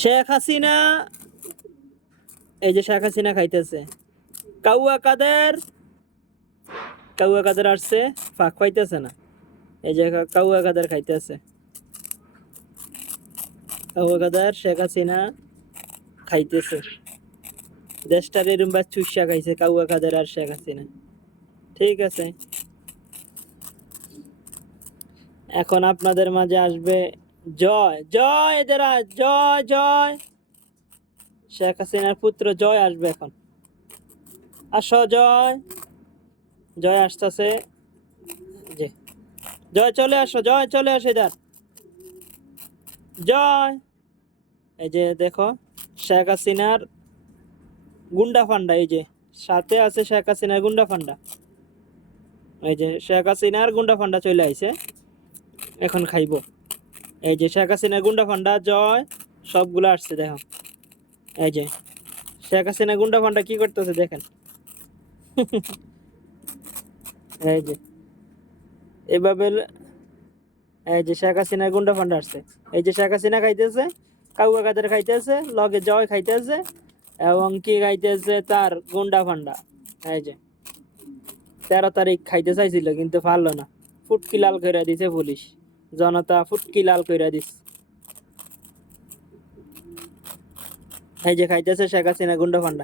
শেখ হাসিনা, এই যে শেখ হাসিনা খাইতেছে। কাউয়া কাদের আসছে, ফাঁক পাইতেছে না। এই যে কাউয়া কাদের খাইতেছে। কাউয়া কাদের শেখ হাসিনা খাইতেছে। দেশটার এরম বা চুষা খাইছে কাউয়া কাদের আর শেখ হাসিনা। ঠিক আছে, এখন আপনাদের মাঝে আসবে জয়। জয় এদেরা, জয় জয়। শেখ হাসিনার পুত্র জয় আসবে এখন। আসো জয়। জয় আসতেছে। যে জয় চলে আসো, জয় চলে আসো ইধার। জয়, এই যে দেখো শেখ হাসিনার গুন্ডা ফান্ডা, এই যে সাথে আছে শেখ হাসিনার গুন্ডা ফান্ডা। এই যে শেখ হাসিনার গুন্ডা ফান্ডা চলে আইছে, এখন খাইবো। এই যে শেখ হাসিনার গুন্ডা ফান্ডা জয় সবগুলো আসছে দেখো। এই যে শেখ হাসিনা গুন্ডা ফান্ডা কি করতেছে দেখেন। এই যে এভাবে, এই যে শেখ হাসিনার গুন্ডা ফান্ডা আসছে। এই যে শেখ হাসিনা খাইতেছে, কাউয়া কাদের খাইতেছে, লগে জয় খাইতেছে, এবং কি খাইতেছে তার গুন্ডা ফান্ডা। এই যে 13 তারিখ খাইতে চাইছিল কিন্তু পারলো না, ফুটকি লাল কইরা দিছে পুলিশ। জনতা ফুটকি লাল কইরা দিস। এই যে খাইতেছে শেখ হাসিনা গুন্ডা ফান্ডা।